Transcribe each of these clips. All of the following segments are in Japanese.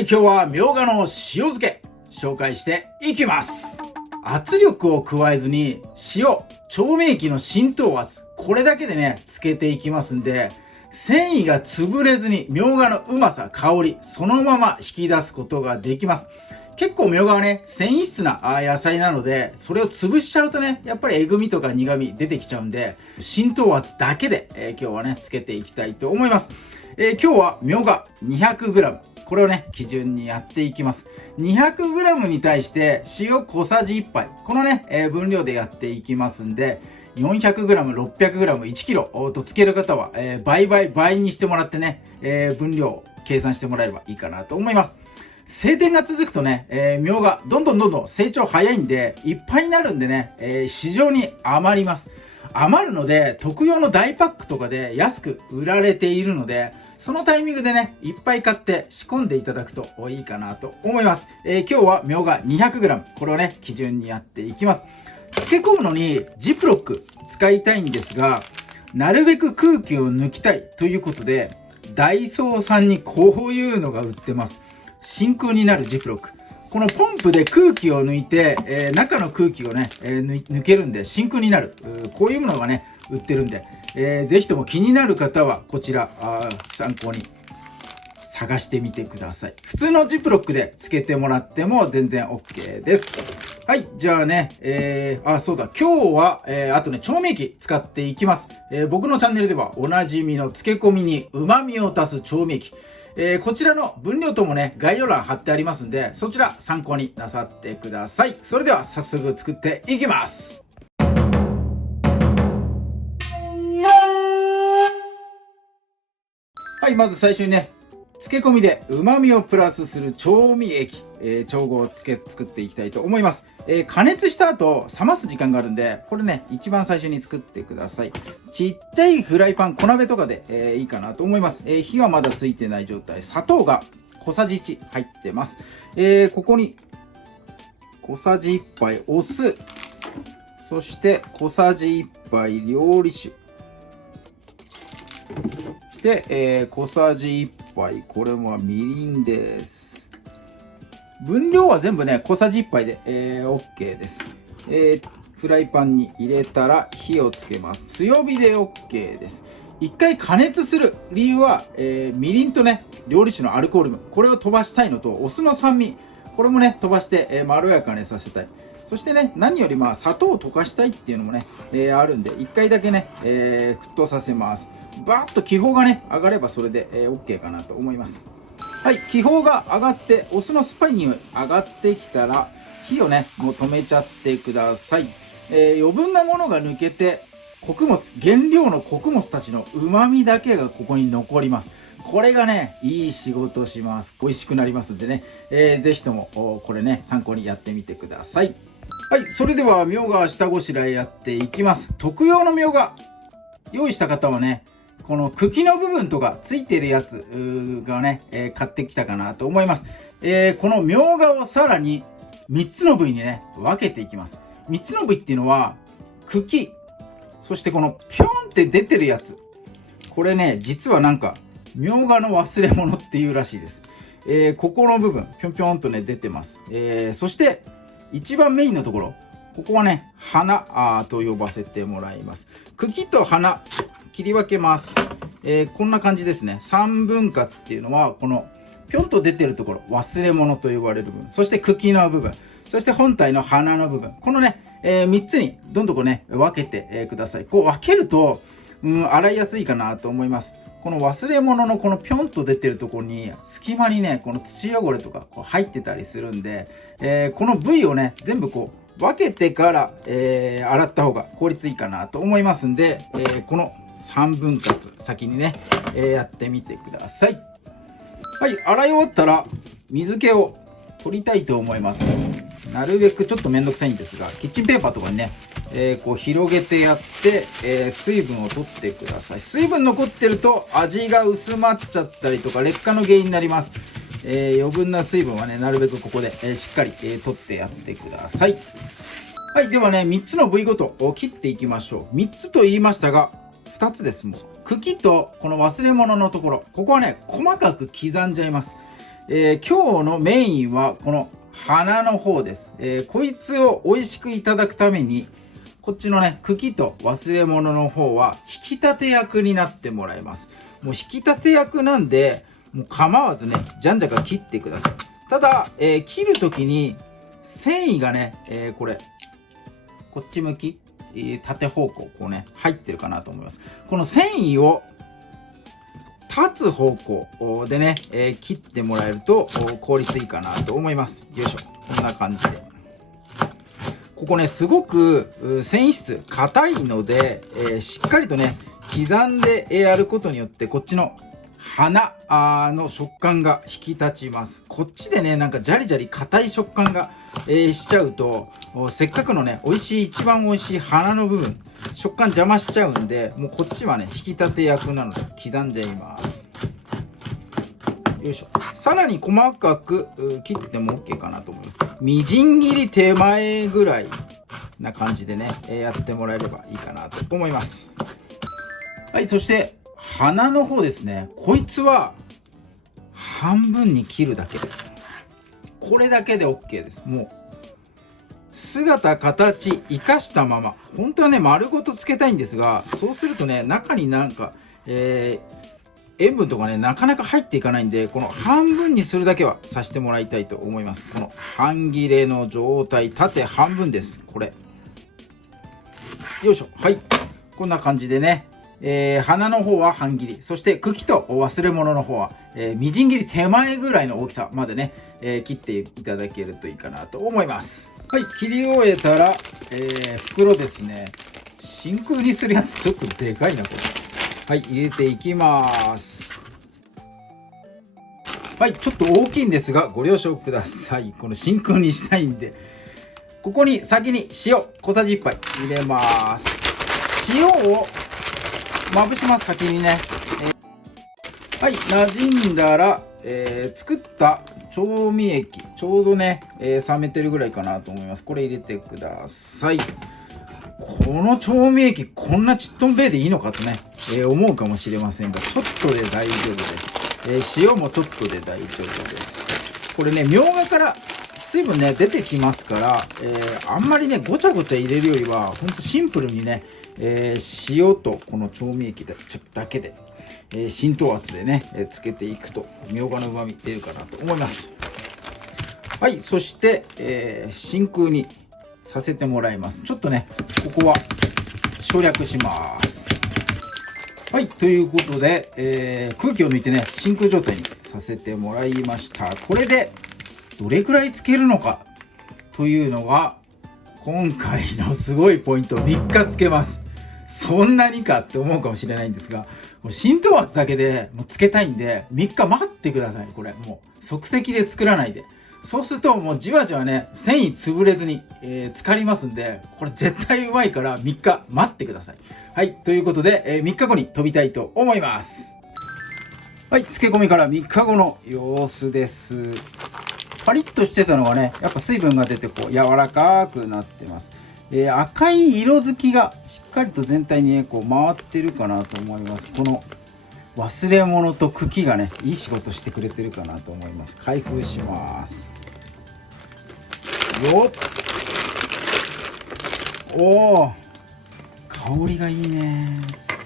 はい、今日はみょうがの塩漬け紹介していきます。圧力を加えずに塩、調味液の浸透圧、これだけでね、つけていきますんで、繊維が潰れずにみょうがのうまさ、香り、そのまま引き出すことができます。結構みょうがはね、繊維質な野菜なので、それを潰しちゃうとね、やっぱりえぐみとか苦み出てきちゃうんで、浸透圧だけで、今日はね、つけていきたいと思います。今日はみょうが 200g、これをね、基準にやっていきます。200g に対して塩小さじ1杯、このね、分量でやっていきますんで、400g、600g、1kg とつける方は、倍にしてもらってね、分量を計算してもらえればいいかなと思います。晴天が続くとね、みょうがどんどん成長早いんで、いっぱいになるんでね、市場に余ります。余るので、特用の大パックとかで安く売られているので、そのタイミングでね、いっぱい買って仕込んでいただくといいかなと思います。今日はみょうが 200g、これをね、基準にやっていきます。漬け込むのにジップロック使いたいんですが、なるべく空気を抜きたいということで、ダイソーさんにこういうのが売ってます。真空になるジップロック。このポンプで空気を抜いて、中の空気をね、抜けるんで真空になる。こういうものがね、売ってるんで、ぜひとも気になる方はこちら参考に探してみてください。普通のジップロックでつけてもらっても全然 OK です。はい、じゃあね、そうだ、今日は、あとね、調味液使っていきます。僕のチャンネルではおなじみの漬け込みに旨味を足す調味液。こちらの分量ともね、概要欄貼ってありますんで、そちら参考になさってください。それでは早速作っていきます。はい、まず最初にね、漬け込みで旨味をプラスする調味液、調合を作っていきたいと思います。加熱した後、冷ます時間があるんで、これね、一番最初に作ってください。ちっちゃいフライパン、小鍋とかで、いいかなと思います。火はまだついてない状態。砂糖が小さじ1入ってます。ここに小さじ1杯お酢、そして小さじ1杯料理酒。で、小さじ1杯、これはみりんです。分量は全部ね、小さじ1杯で、OK です。フライパンに入れたら火をつけます。強火で OK です。一回加熱する理由は、みりんとね、料理酒のアルコール分、これを飛ばしたいのと、お酢の酸味、これもね、飛ばして、まろやかにさせたい。そしてね、何より砂糖を溶かしたいっていうのもね、あるんで、一回だけね、沸騰させます。バーッと気泡がね、上がればそれで、OK かなと思います。はい、気泡が上がって、お酢の酸っぱい匂い上がってきたら、火をね、もう止めちゃってください。余分なものが抜けて、穀物、原料の穀物たちの旨味だけがここに残ります。これがね、いい仕事します。美味しくなりますんでね、ぜひともこれね、参考にやってみてください。はい、それではみょうが下ごしらえやっていきます。特用のみょうが用意した方はね、この茎の部分とかついてるやつがね、買ってきたかなと思います。このみょうがをさらに3つの部位にね、分けていきます。3つの部位っていうのは、茎、そしてこのピョンって出てるやつ。これね、実はなんか、みょうがの忘れ物っていうらしいです。ここの部分、ぴょんぴょんとね、出てます。そして、一番メインのところ、ここはね、花と呼ばせてもらいます。茎と花、切り分けます。こんな感じですね。3分割っていうのは、このぴょんと出てるところ、忘れ物と呼ばれる部分、そして茎の部分、そして本体の花の部分、このね、3つにどんどんね、分けて、ください。こう分けると、洗いやすいかなと思います。この忘れ物のこのぴょんと出てるところに、隙間にね、この土汚れとかこう入ってたりするんで、この部位をね、全部こう、分けてから、洗った方が効率いいかなと思いますんで、この3分割先にね、やってみてください。はい、洗い終わったら水気を取りたいと思います。なるべくちょっとめんどくさいんですが、キッチンペーパーとかにね、こう広げてやって、水分を取ってください。水分残ってると味が薄まっちゃったりとか劣化の原因になります。余分な水分はね、なるべくここで、しっかり、取ってやってください。はい、ではね、3つの部位ごと切っていきましょう。3つと言いましたが、2つです。もう茎とこの忘れ物のところ、ここはね、細かく刻んじゃいます。今日のメインはこの花の方です。こいつを美味しくいただくために、こっちのね、茎と忘れ物の方は引き立て役になってもらいます。もう引き立て役なんで、もう構わずね、じゃんじゃか切ってください。ただ、切るときに繊維がね、これ、こっち向き、縦方向、こうね、入ってるかなと思います。この繊維を立つ方向でね、切ってもらえると効率いいかなと思います。よいしょ。こんな感じで。ここね、すごく繊維質硬いので、しっかりとね、刻んでやることによって、こっちの花の食感が引き立ちます。こっちでね、なんかジャリジャリ硬い食感が、しちゃうと、せっかくのね、美味しい、一番美味しい花の部分、食感邪魔しちゃうんで、もうこっちはね、引き立て役なので刻んじゃいます。よいしょ。さらに細かく切っても OK かなと思います。みじん切り手前ぐらいな感じでね、やってもらえればいいかなと思います。はい、そして花の方ですね。こいつは半分に切るだけで、これだけで OK です。もう姿形生かしたまま、本当はね丸ごとつけたいんですが、そうするとね中になんか、塩分とかねなかなか入っていかないんで、この半分にするだけはさせてもらいたいと思います。この半切れの状態、縦半分です。これよいしょ。はい、こんな感じでね、花の方は半切り、そして茎と忘れ物の方は、みじん切り手前ぐらいの大きさまでね、切っていただけるといいかなと思います。はい、切り終えたら、袋ですね。真空にするやつちょっとでかいなこれ。はい、入れていきます。はい、ちょっと大きいんですがご了承ください。この真空にしたいんで、ここに先に塩小さじ1杯入れます。塩をまぶします、先にね。はい、馴染んだら、作った調味液、ちょうどね、冷めてるぐらいかなと思います。これ入れてください。この調味液こんなちっとんべいでいいのかとね、思うかもしれませんが、ちょっとで大丈夫です。塩もちょっとで大丈夫です。これね、みょうがから水分ね出てきますから、あんまりねごちゃごちゃ入れるよりはほんとシンプルにね、塩とこの調味液だけで、浸透圧でね、つけていくとみょうがのうまみ出るかなと思います。はい、そして、真空にさせてもらいます。ちょっとねここは省略します。はい、ということで、空気を抜いてね真空状態にさせてもらいました。これでどれくらいつけるのかというのが今回のすごいポイント。3日つけます。そんなにかって思うかもしれないんですが、浸透圧だけでもうつけたいんで3日待ってください。これもう即席で作らないで、そうするともうじわじわね繊維潰れずに、浸かりますんで、これ絶対うまいから3日待ってください。はい、ということで、3日後に飛びたいと思います。はい、漬け込みから3日後の様子です。パリッとしてたのがねやっぱ水分が出てこう柔らかくなってます。赤い色づきがしっかりと全体にねこう回ってるかなと思います。この忘れ物と茎がねいい仕事してくれてるかなと思います。開封しますよっ。おー、香りがいいね。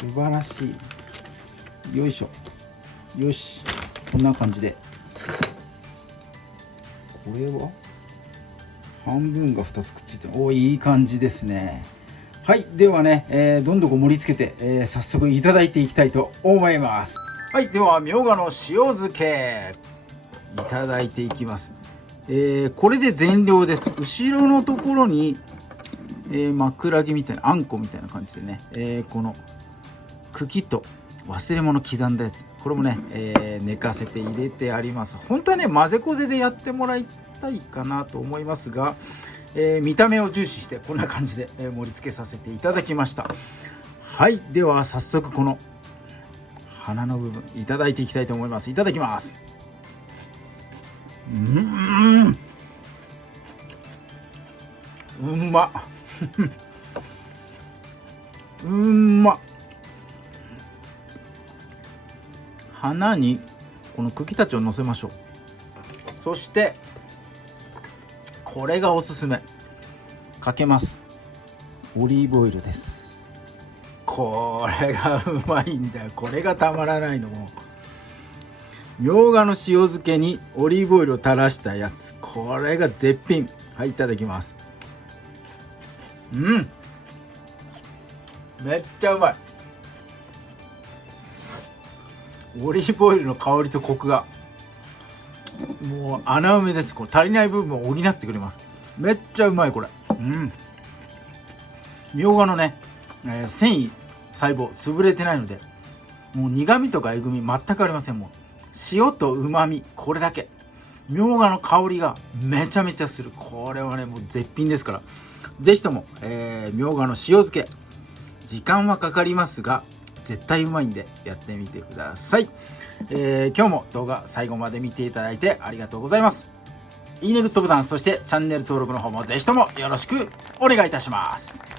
素晴らしい。よいしょ。よし、こんな感じで、これは半分が2つくっついてる。おー、いい感じですね。はい、ではね、どんどん盛り付けて、早速いただいていきたいと思います。はい、ではみょうがの塩漬けいただいていきます。これで全量です。後ろのところに、枕木みたいなあんこみたいな感じでね、この茎と忘れ物刻んだやつ、これもね、寝かせて入れてあります。本当はね混ぜこぜでやってもらいたいかなと思いますが、見た目を重視してこんな感じで、盛り付けさせていただきました。はい、では早速この花の部分いただいていきたいと思います。いただきます。うんまうんま。花にこの茎たちを乗せましょう。そしてこれがおすすめ、かけます。オリーブオイルです。これがうまいんだよ。これがたまらないの。もみょうがの塩漬けにオリーブオイルを垂らしたやつ、これが絶品。はい、いただきます。めっちゃうまい。オリーブオイルの香りとコクがもう穴埋めです。これ足りない部分を補ってくれます。めっちゃうまいこれ。みょうがのね、繊維細胞潰れてないので、もう苦味とかえぐみ全くありません。もう塩とうまみ、これだけ。みょうがの香りがめちゃめちゃする。これはねもう絶品ですから、ぜひとも、みょうがの塩漬け、時間はかかりますが絶対うまいんでやってみてください。今日も動画最後まで見ていただいてありがとうございます。いいね、グッドボタン、そしてチャンネル登録の方もぜひともよろしくお願いいたします。